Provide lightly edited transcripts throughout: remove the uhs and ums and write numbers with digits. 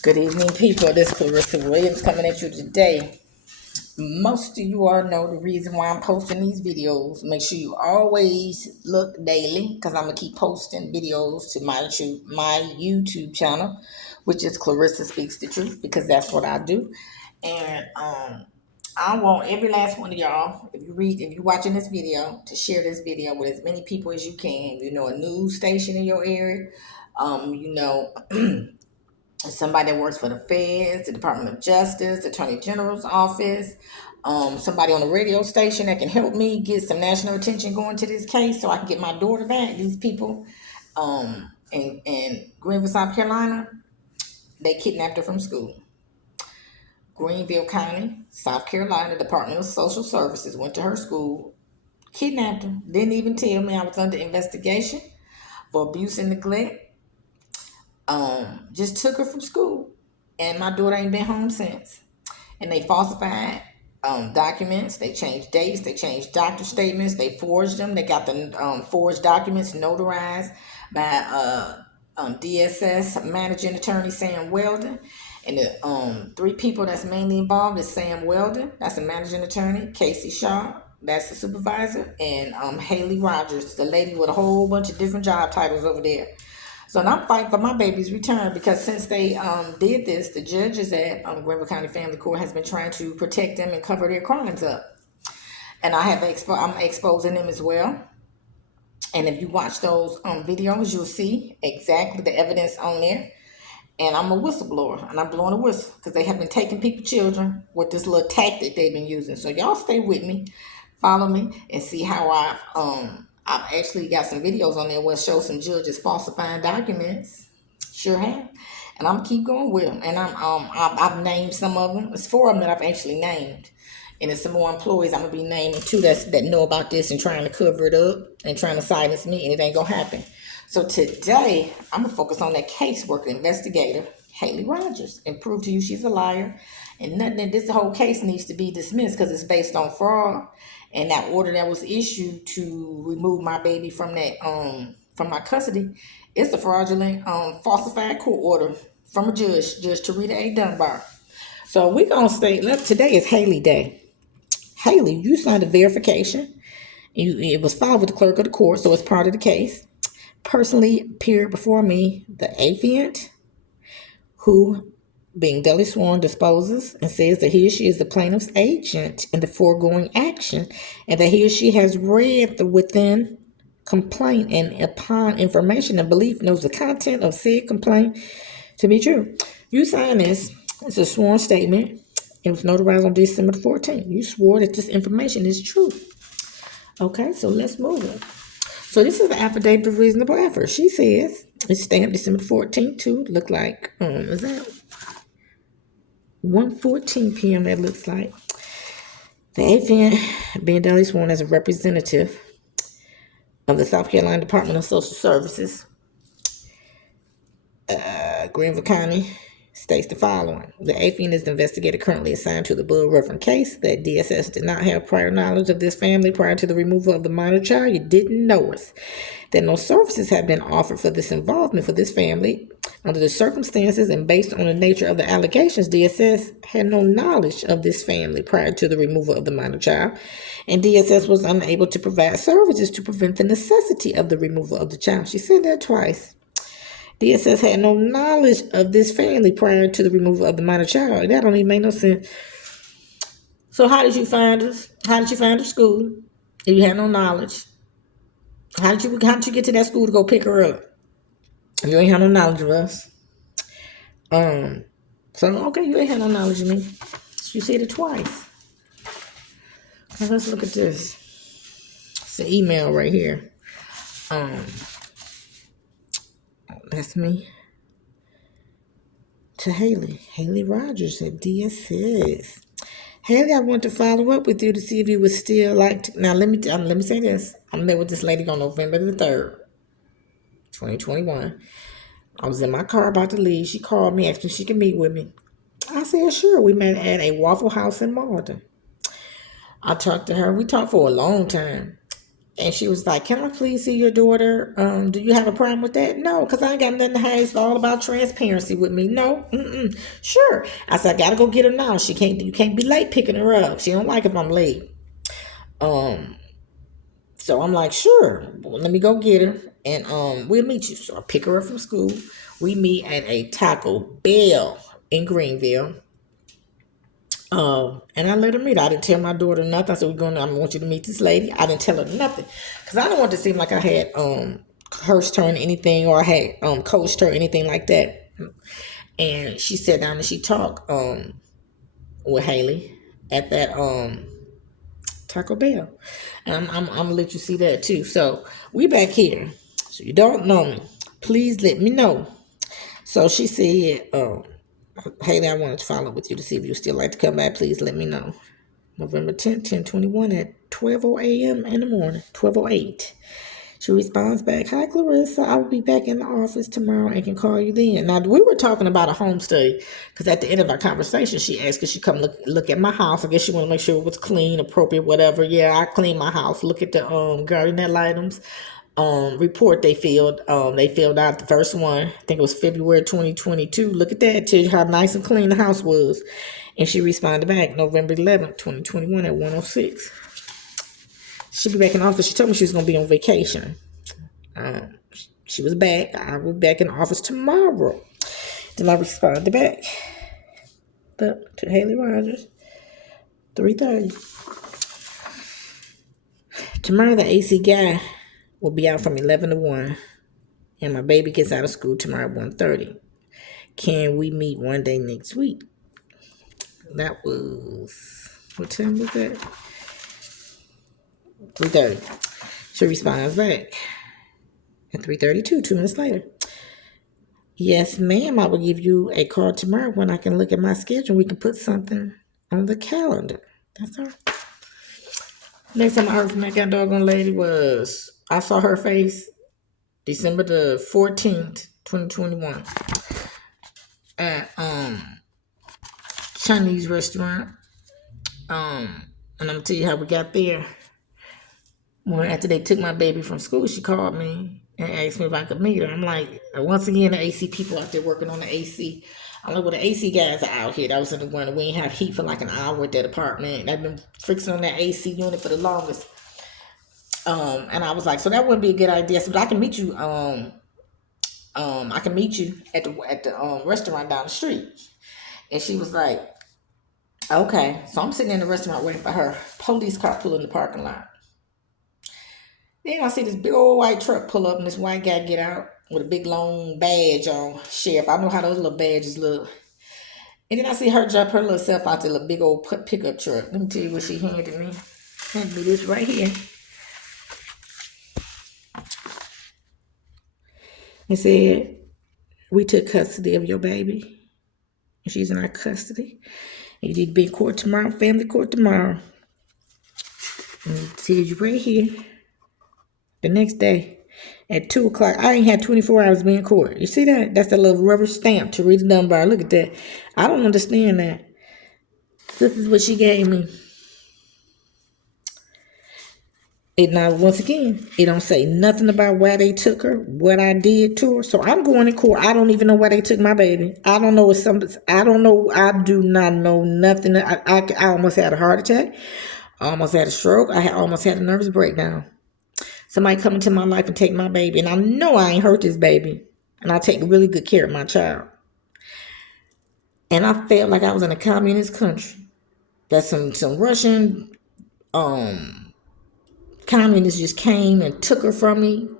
Good evening, people. This is Clarissa Williams coming at you today. Most of you all know the reason why I'm posting these videos. Make sure you always look daily because I'm going to keep posting videos to my YouTube channel, which is Clarissa Speaks the Truth, because that's what I do. And I want every last one of y'all, if you're watching this video, to share this video with as many people as you can. You know, a news station in your area, you know, somebody that works for the feds, the Department of Justice, the Attorney General's office, somebody on the radio station that can help me get some national attention going to this case so I can get my daughter back. These people in Greenville, South Carolina, they kidnapped her from school. Greenville County, South Carolina, Department of Social Services went to her school, kidnapped her, didn't even tell me I was under investigation for abuse and neglect. Just took her from school, and my daughter ain't been home since. And they falsified documents. They changed dates. They changed doctor statements. They forged them. They got the forged documents notarized by DSS managing attorney Sam Weldon. And the three people that's mainly involved is Sam Weldon, that's the managing attorney, Casey Shaw, that's the supervisor, and Haley Rodgers, the lady with a whole bunch of different job titles over there. So and I'm fighting for my baby's return because since they did this, the judges at Greenville County Family Court has been trying to protect them and cover their crimes up. And I'm exposing them as well. And if you watch those videos, you'll see exactly the evidence on there. And I'm a whistleblower, and I'm blowing a whistle because they have been taking people's children with this little tactic they've been using. So y'all stay with me, follow me, and see how I've actually got some videos on there where it shows some judges falsifying documents. Sure have, and I'm gonna keep going with them. And I've named some of them. It's four of them that I've actually named, and there's some more employees I'm gonna be naming too that know about this and trying to cover it up and trying to silence me, and it ain't gonna happen. So today I'm gonna focus on that caseworker investigator Haley Rodgers and prove to you she's a liar, and nothing in this whole case needs to be dismissed because it's based on fraud. And that order that was issued to remove my baby from that from my custody, it's a fraudulent falsified court order from a judge, Judge Tarita A. Dunbar. So we're gonna say today is Haley Day. Haley, you signed a verification. It was filed with the clerk of the court, so it's part of the case. Personally appeared before me the affiant who, being duly sworn, disposes and says that he or she is the plaintiff's agent in the foregoing action, and that he or she has read the within complaint and upon information and belief knows the content of said complaint to be true. You sign this. It's a sworn statement. It was notarized on December 14th. You swore that this information is true. Okay, so let's move it. So this is the affidavit of reasonable effort. She says it's stamped December 14th too. Look like is that 1:14 p.m. That looks like. The affiant being duly sworn as a representative of the South Carolina Department of Social Services, Greenville County, states the following. The affiant is the investigator currently assigned to the above referenced case. That DSS did not have prior knowledge of this family prior to the removal of the minor child. You didn't know us. That no services have been offered for this involvement for this family. Under the circumstances and based on the nature of the allegations, DSS had no knowledge of this family prior to the removal of the minor child, and DSS was unable to provide services to prevent the necessity of the removal of the child. She said that twice. DSS had no knowledge of this family prior to the removal of the minor child. That don't even make no sense. So how did you find us? How did you find the school if you had no knowledge? How did you get to that school to go pick her up? You ain't had no knowledge of us. So okay, you ain't had no knowledge of me. You said it twice. Now let's look at this. It's an email right here. That's me. To Haley Rodgers at DSS. Haley, I want to follow up with you to see if you would still like to. Now let me say this. I met with this lady on November the 3rd, 2021. I was in my car about to leave. She called me, asked if she could meet with me. I said, sure. We met at a Waffle House in Malden. I talked to her. We talked for a long time. And she was like, can I please see your daughter? Do you have a problem with that? No, because I ain't got nothing to hide. It's all about transparency with me. No, sure. I said, I gotta go get her now. You can't be late picking her up. She don't like if I'm late. Um, so I'm like, sure, well, let me go get her, and we'll meet you. So I pick her up from school. We meet at a Taco Bell in Greenville. And I let her meet. I didn't tell my daughter nothing. I said, I want you to meet this lady. I didn't tell her nothing. Because I don't want it to seem like I had cursed her or anything, or I had coached her or anything like that. And she sat down and she talked with Haley at that Taco Bell. And I'm gonna let you see that too. So we back here. So you don't know me. Please let me know. So she said, Haley, I wanted to follow up with you to see if you still like to come back. Please let me know. November 10th, 10/21 at 12:00 a.m. in the morning, 12:08. She responds back, hi, Clarissa. I will be back in the office tomorrow and can call you then. Now, we were talking about a home study because at the end of our conversation, she asked if she come look at my house. I guess she want to make sure it was clean, appropriate, whatever. Yeah, I cleaned my house. Look at the garden items report they filled. They filled out the first one. I think it was February 2022. Look at that. Tell you how nice and clean the house was. And she responded back November 11th, 2021 at 1:06. She'll be back in the office. She told me she was going to be on vacation. She was back. I will be back in the office tomorrow. Then I responded back to Haley Rodgers, 3:30. Tomorrow the AC guy will be out from 11 to 1. And my baby gets out of school tomorrow at 1:30. Can we meet one day next week? That was, what time was that? 3:30. She responds back at 3:32, 2 minutes later. Yes, ma'am, I will give you a call tomorrow when I can look at my schedule. We can put something on the calendar. That's all. Next time I heard from that goddamn doggone lady was, I saw her face December the 14th, 2021 at Chinese restaurant. And I'm gonna tell you how we got there. When after they took my baby from school, she called me and asked me if I could meet her. I'm like, once again, the AC people out there working on the AC. I'm like, well, the AC guys are out here. That was in the one we ain't had heat for like an hour at that apartment. They've been fixing on that AC unit for the longest. And I was like, so that wouldn't be a good idea. So, but I can meet you. I can meet you at the restaurant down the street. And she was like, okay. So I'm sitting in the restaurant waiting for her. Police car pull in the parking lot. Then I see this big old white truck pull up and this white guy get out with a big long badge on. Sheriff, I know how those little badges look. And then I see her drop her little self out to the big old pickup truck. Let me tell you what she handed me. Handed me this right here. It said, we took custody of your baby. And she's in our custody. And you need to be in court tomorrow, family court tomorrow. And it tells you right here. The next day at 2 o'clock, I ain't had 24 hours to be in court. You see that? That's that little rubber stamp to read the number. Look at that. I don't understand that. This is what she gave me. It now, once again, it don't say nothing about why they took her, what I did to her. So I'm going to court. I don't even know why they took my baby. I don't know. I don't know. I do not know nothing. I almost had a heart attack. I almost had a stroke. I almost had a nervous breakdown. Somebody come into my life and take my baby. And I know I ain't hurt this baby. And I take really good care of my child. And I felt like I was in a communist country. That some Russian communists just came and took her from me.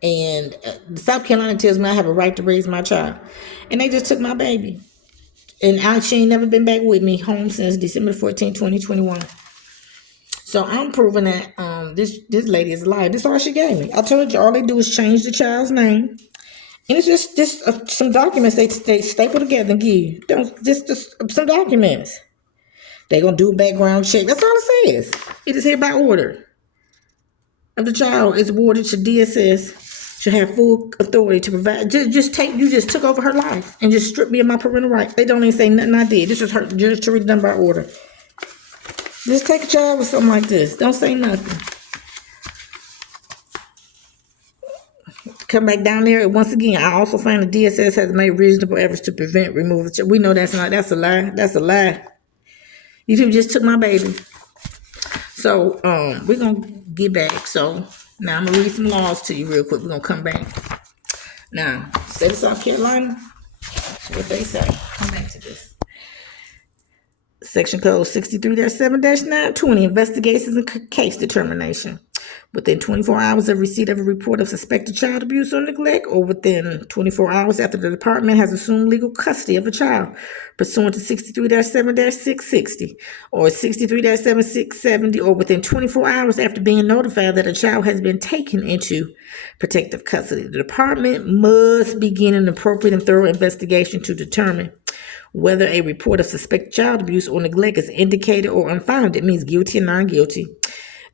And South Carolina tells me I have a right to raise my child. And they just took my baby. And she ain't never been back with me home since December 14, 2021. So I'm proving that this lady is a liar. This is all she gave me. I told you all they do is change the child's name. And it's just some documents they staple together and give you. Just some documents. They're going to do a background check. That's all it says. It is hereby ordered. If the child is awarded to DSS, should have full authority to provide. You just took over her life and just stripped me of my parental rights. They don't even say nothing I did. This was her just to read done by order. Just take a child with something like this. Don't say nothing. come back down there. Once again, I also find the DSS has made reasonable efforts to prevent removal. We know that's a lie. That's a lie. You people just took my baby. So we're gonna get back. So now I'm gonna read some laws to you real quick. We're gonna come back. Now, state of South Carolina, what they say. Come back to this. Section code 63-7-920, investigations and case determination. Within 24 hours of receipt of a report of suspected child abuse or neglect, or within 24 hours after the department has assumed legal custody of a child, pursuant to 63-7-660 or 63-7670, or within 24 hours after being notified that a child has been taken into protective custody, the department must begin an appropriate and thorough investigation to determine whether a report of suspected child abuse or neglect is indicated or unfounded, means guilty or non-guilty.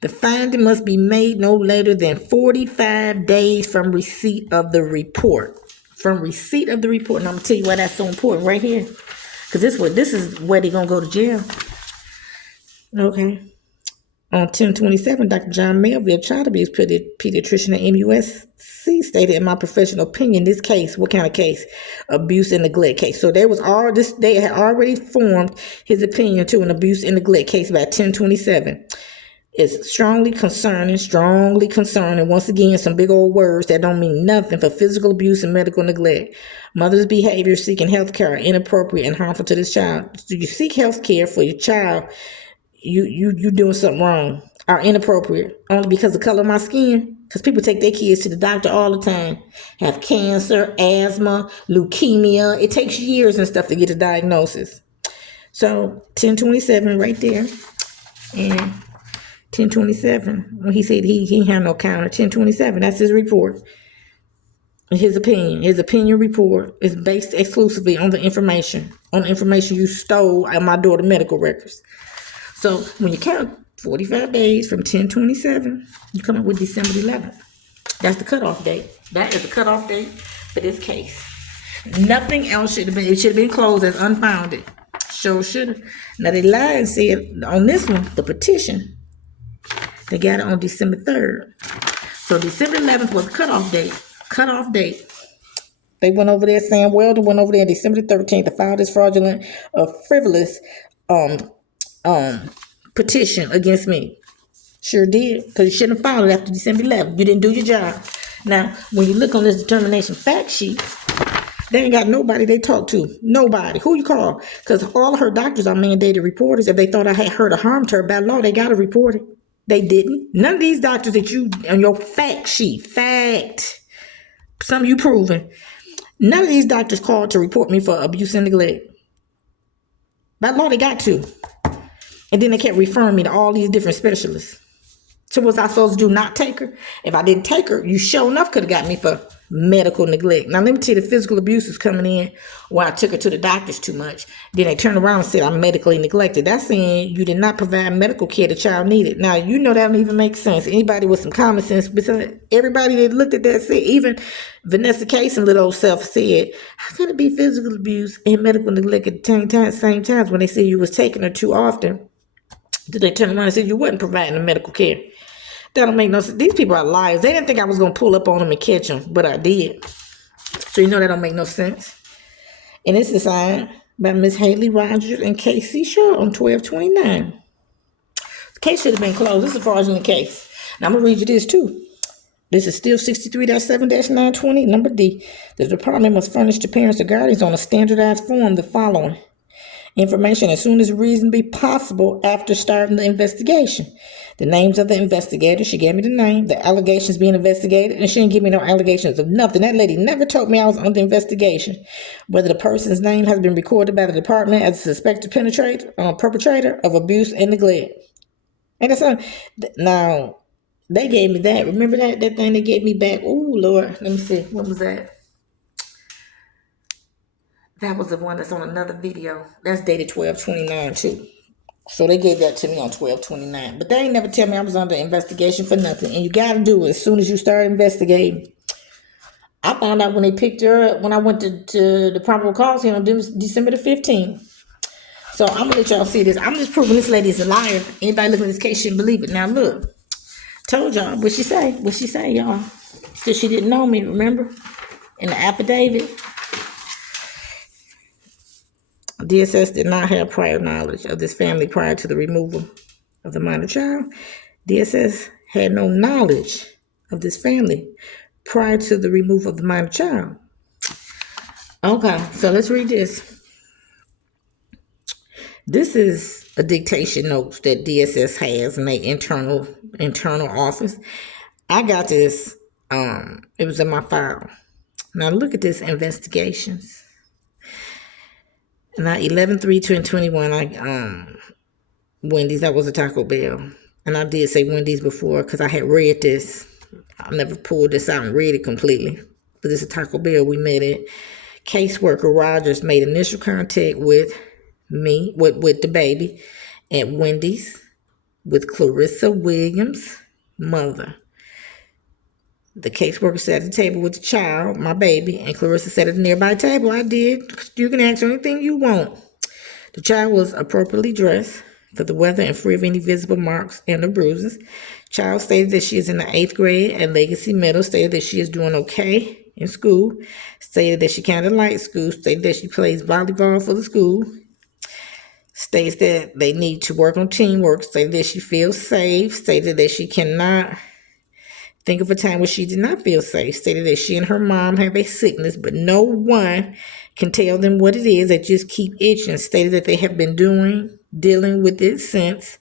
The finding must be made no later than 45 days from receipt of the report. From receipt of the report. And I'm going to tell you why that's so important right here. Because this is where they're going to go to jail. Okay. On 10/27, Dr. John Melville, child abuse pediatrician at MUSC, stated, in my professional opinion, this case, what kind of case? Abuse and neglect case. So there was all this, they had already formed his opinion to an abuse and neglect case by 10/27. It's strongly concerning. Once again, some big old words that don't mean nothing for physical abuse and medical neglect. Mother's behavior seeking health care are inappropriate and harmful to this child. So you seek health care for your child, you doing something wrong, are inappropriate, only because of the color of my skin. Because people take their kids to the doctor all the time, have cancer, asthma, leukemia. It takes years and stuff to get a diagnosis. So 10/27 right there. And 10/27, when he said he had no counter. 10/27, that's his report. His opinion report is based exclusively on the information you stole out of my daughter's medical records. So when you count 45 days from 10/27, you come up with December 11th. That's the cutoff date. That is the cutoff date for this case. Nothing else should have been. It should have been closed as unfounded. Sure should have. Now they lied and said on this one, the petition, they got it on December 3rd. So December 11th was the cutoff date. They went over there saying, Weldon went over there on December 13th to file this fraudulent frivolous petition against me. Sure did, because you shouldn't have filed it after December 11th. You didn't do your job. Now, when you look on this determination fact sheet, they ain't got nobody they talk to. Nobody. Who you call? Because all of her doctors are mandated reporters. If they thought I had hurt or harmed her by law, they got to report it. They didn't. None of these doctors that you, on your fact sheet, some of you proven, none of these doctors called to report me for abuse and neglect. By law, they got to. And then they kept referring me to all these different specialists. So what was I supposed to do, not take her? If I didn't take her, you sure enough could have got me for medical neglect. Now, let me tell you, the physical abuse is coming in where I took her to the doctors too much. Then they turned around and said I'm medically neglected. That's saying you did not provide medical care the child needed. Now, you know that don't even make sense. Anybody with some common sense, everybody that looked at that said, even Vanessa Case and little old self said, how could it be physical abuse and medical neglect at the same time when they said you was taking her too often? Did they turn around and said you wasn't providing the medical care? That don't make no sense. These people are liars. They didn't think I was going to pull up on them and catch them, but I did. So you know that don't make no sense. And this is signed by Miss Haley Rodgers and Casey Shaw on 12/29. The case should have been closed. This is a fraudulent case. Now I'm going to read you this too. This is still 63-7-920, number D. The department must furnish to parents or guardians on a standardized form the following information as soon as reasonably possible after starting the investigation. The names of the investigators. She gave me the name, the allegations being investigated, and she didn't give me no allegations of nothing. That lady never told me I was under investigation. Whether the person's name has been recorded by the department as a suspected perpetrator of abuse and neglect. And that's not, now, they gave me that. Remember that thing they gave me back? Oh, Lord. Let me see. What was that? That was the one that's on another video. That's dated 12/29 too. So they gave that to me on 12/29. But they ain't never tell me I was under investigation for nothing. And you got to do it as soon as you start investigating. I found out when they picked her up, when I went to the probable cause hearing on December the 15th. So I'm going to let y'all see this. I'm just proving this lady is a liar. Anybody looking at this case shouldn't believe it. Now look. Told y'all. What she say? Y'all? Because she didn't know me, remember? In the affidavit, DSS did not have prior knowledge of this family prior to the removal of the minor child. DSS had no knowledge of this family prior to the removal of the minor child. Okay, so let's read this. This is a dictation notes that DSS has in their internal office. I got this. It was in my file. Now look at this investigations. Now 11/3/2021. Wendy's. That was a Taco Bell, and I did say Wendy's before because I had read this. I never pulled this out and read it completely, but this is a Taco Bell. We met it. Caseworker Rodgers made initial contact with me, with the baby, at Wendy's with Clarissa Williams' mother. The caseworker sat at the table with the child, my baby, and Clarissa sat at a nearby table. I did. You can ask her anything you want. The child was appropriately dressed for the weather and free of any visible marks and or bruises. Child stated that she is in the 8th grade at Legacy Middle, stated that she is doing okay in school, stated that she kind of likes school, stated that she plays volleyball for the school, states that they need to work on teamwork, stated that she feels safe, stated that she cannot think of a time when she did not feel safe, stated that she and her mom have a sickness, but no one can tell them what it is. They just keep itching, stated that they have been dealing with it since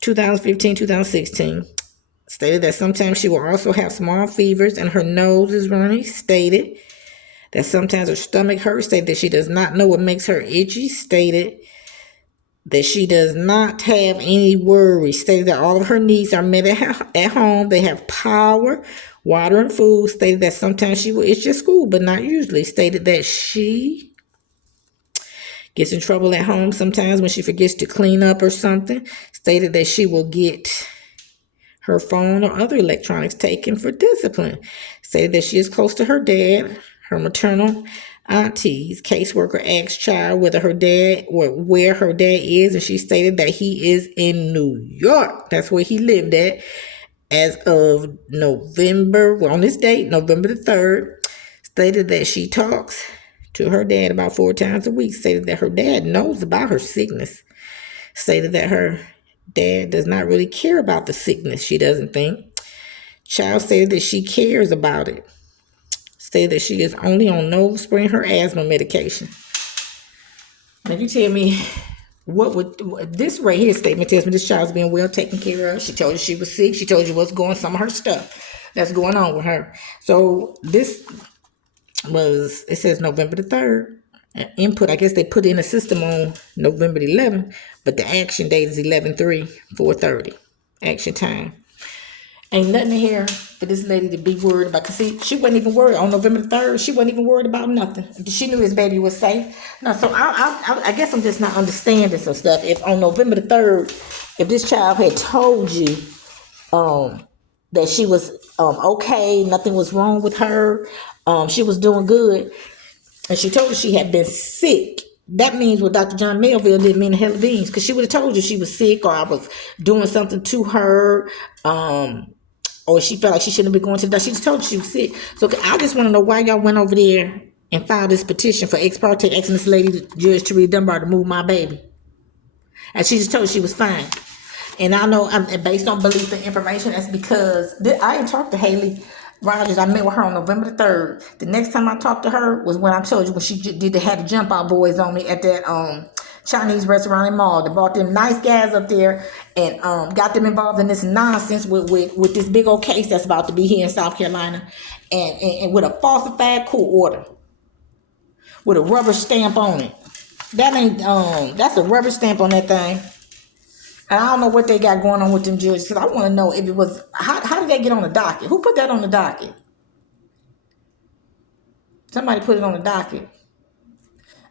2015, 2016. Stated that sometimes she will also have small fevers and her nose is runny. Stated that sometimes her stomach hurts. Stated that she does not know what makes her itchy. Stated that she does not have any worries. Stated that all of her needs are met at home. They have power, water, and food. Stated that sometimes she will itch at school, but not usually. Stated that she gets in trouble at home sometimes when she forgets to clean up or something. Stated that she will get her phone or other electronics taken for discipline. Stated that she is close to her dad, her maternal aunties. Caseworker asked child where her dad is, and she stated that he is in New York. That's where he lived at as of November, on this date, November the 3rd. Stated that she talks to her dad about 4 times a week. Stated that her dad knows about her sickness. Stated that her dad does not really care about the sickness, she doesn't think. Child stated that she cares about it. Stated that she is only on Novospring, her asthma medication. Now you tell me, this right here statement tells me this child's being well taken care of. She told you she was sick. She told you what's going, some of her stuff that's going on with her. So this was, it says November the 3rd. Input, I guess they put in a system on November the 11th, but the action date is 11/3/4:30. Action time. Ain't nothing in here for this lady to be worried about. Because see, she wasn't even worried on November the 3rd. She wasn't even worried about nothing. She knew this baby was safe. No, so I guess I'm just not understanding some stuff. If on November the 3rd, if this child had told you that she was okay, nothing was wrong with her, she was doing good, and she told you she had been sick, that means what Dr. John Melville didn't mean a hell of beans, because she would have told you she was sick, or I was doing something to her, or she felt like she shouldn't have been going to the doctor. She just told you she was sick. So I just want to know why y'all went over there and filed this petition for ex parte, asking this lady, Judge Taria Dunbar, to move my baby. And she just told you she was fine. And I know, based on belief and information, that's because I ain't talked to Haley Rodgers. I met with her on November the 3rd. The next time I talked to her was when I told you when she had the jump out boys on me at that Chinese restaurant in mall. They brought them nice guys up there and got them involved in this nonsense with this big old case that's about to be here in South Carolina, and with a falsified court order with a rubber stamp on it. That ain't that's a rubber stamp on that thing. And I don't know what they got going on with them judges, because I want to know if it was, how did they get on the docket? Who put that on the docket? Somebody put it on the docket.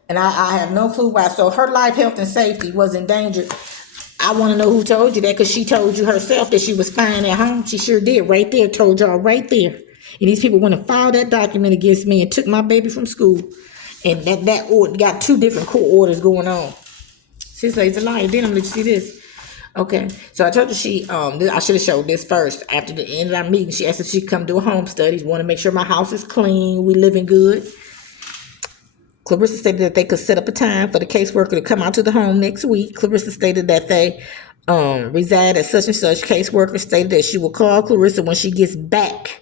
And I have no clue why. So her life, health, and safety was endangered. I want to know who told you that, because she told you herself that she was fine at home. She sure did, right there, told y'all right there. And these people went and filed that document against me and took my baby from school. And that order got 2 different court orders going on. She says a liar. Then I'm going to see this. Okay, so I told her I should have showed this first. After the end of our meeting, she asked if she could come do a home study. Want to make sure my house is clean, we living good. Clarissa stated that they could set up a time for the caseworker to come out to the home next week. Clarissa stated that they reside at such and such. Caseworker stated that she will call Clarissa when she gets back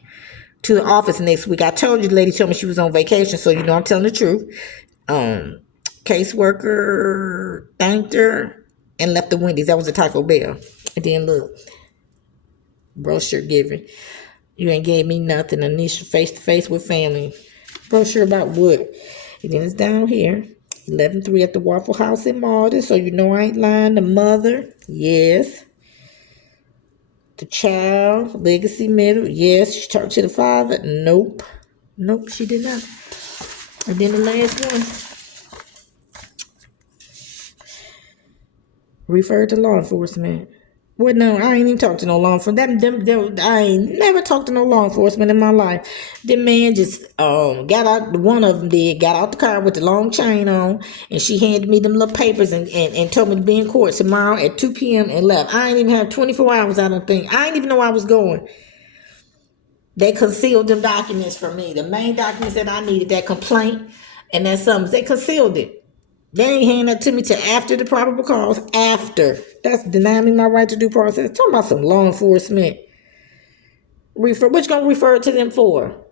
to the office next week. I told you the lady told me she was on vacation, so you know I'm telling the truth. Caseworker thanked her and left the Wendy's. That was a Taco Bell. And then look, brochure given. You ain't gave me nothing. Initial face-to-face with family. Brochure about what? And then it's down here. 11-3 at the Waffle House in Malden. So you know I ain't lying. The mother. Yes. The child. Legacy middle. Yes. She talked to the father. Nope. Nope, she did not. And then the last one. Referred to law enforcement. Well, no, I ain't even talked to no law enforcement. I ain't never talked to no law enforcement in my life. The man just got out. One of them did got out the car with the long chain on, and she handed me them little papers and told me to be in court tomorrow at 2 p.m. and left. I ain't even have 24 hours. I don't think. I ain't even know I was going. They concealed them documents from me. The main documents that I needed, that complaint and that summons, they concealed it. They ain't hand that to me till after the probable cause. After. That's denying me my right to due process. Talking about some law enforcement. What you gonna refer to them for?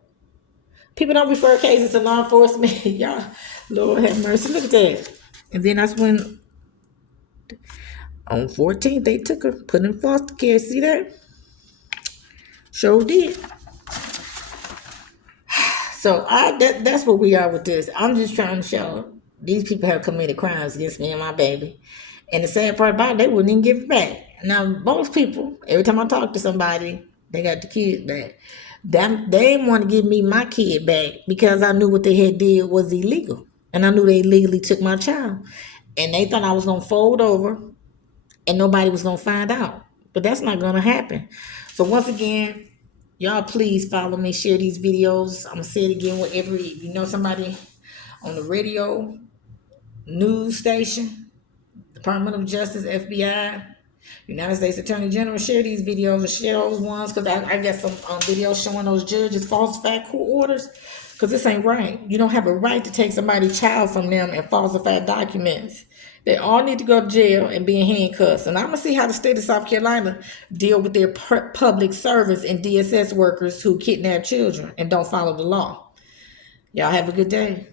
People don't refer cases to law enforcement. Y'all, Lord have mercy. Look at that. And then that's when on 14th they took her, put in foster care. See that? Sure did. So that's what we are with this. I'm just trying to show these people have committed crimes against me and my baby. And the sad part about it, they wouldn't even give it back. Now, most people, every time I talk to somebody, they got the kid back. They didn't want to give me my kid back because I knew what they had did was illegal. And I knew they illegally took my child. And they thought I was going to fold over and nobody was going to find out. But that's not going to happen. So once again, y'all please follow me, share these videos. I'm going to say it again wherever you know somebody on the radio, news station, Department of Justice, FBI, United States Attorney General, share these videos and share those ones because I got some videos showing those judges falsify court orders because this ain't right. You don't have a right to take somebody's child from them and falsify documents. They all need to go to jail and be in handcuffs. And I'm going to see how the state of South Carolina deal with their public service and DSS workers who kidnap children and don't follow the law. Y'all have a good day.